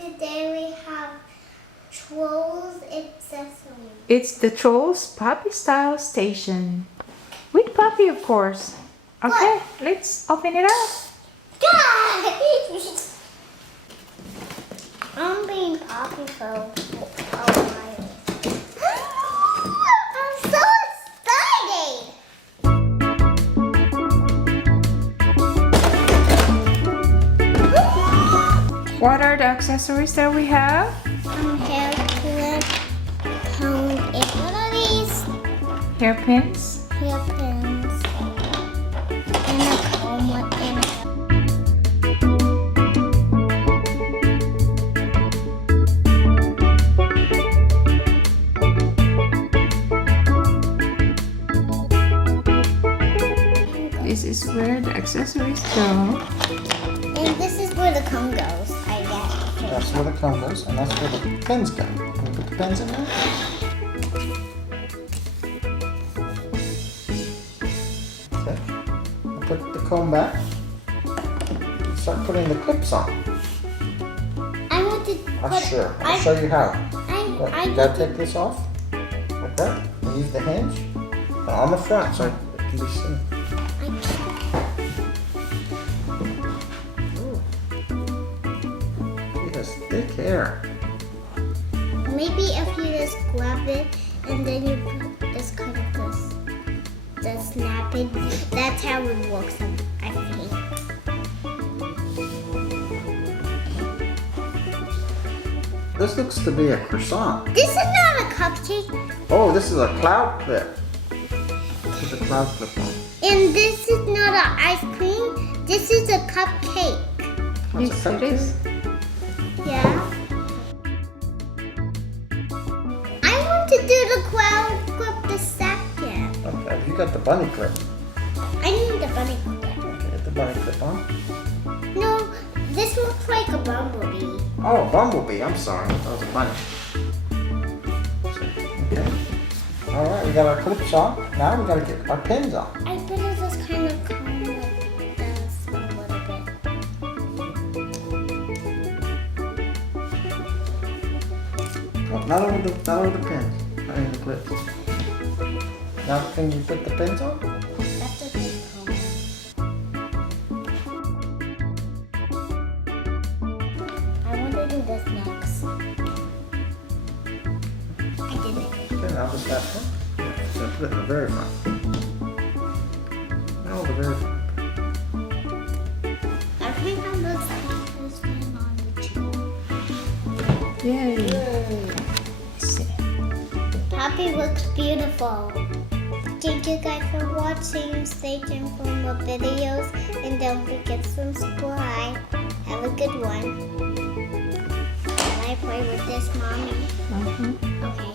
today we have Trolls accessories. It's the Trolls Puppy Style Station. With Puppy, of course. Okay, let's open it up. Guys! I'm being Poppy for a while. I'm so excited! What are the accessories that we have? Hair clip, comb, and what are these? Hairpins. Hairpins. And a comb and a This is where the accessories go. And this is where the comb goes, I guess. That's where the comb goes, and that's where the pins go. Can we put the pins in there? Okay. I'll put the comb back. Start putting the clips on. I want to put... Sure. I'll show you how. Look, I you gotta take this off. Like that. And use the hinge. And on the front so it can be seen. He has thick hair. Maybe if you just grab it and then you put this kind of this snap it, that's how it works, I think. This looks to be a croissant. This is not a cupcake, Oh, this is a cloud clip. Put the cloud clip on. and this is not an ice cream. This is a cupcake. That's Yes, a it is. Yeah. I want to do the cloud clip the second. Okay, you got the bunny clip. I need the bunny clip. Okay, get the bunny clip on. No, this looks like a bumblebee. Oh, bumblebee. I'm sorry. That was a bunny. Okay. All right, we got our clips on. Now we got to get our pins on. I better just kind of comb like this a little bit. Oh, not over the pins. I mean the clips. Now can you put the pins on? That's a good comb. I want to do this next. I did it. Okay, now just that one. So put it in the very front. No, the very front. I think I'm the first one on YouTube. Yay. Yay. Let's see. Poppy looks beautiful. Thank you guys for watching. Stay tuned for more videos and don't forget to subscribe. Have a good one. Can I play with this, Mommy? Mhm. Okay.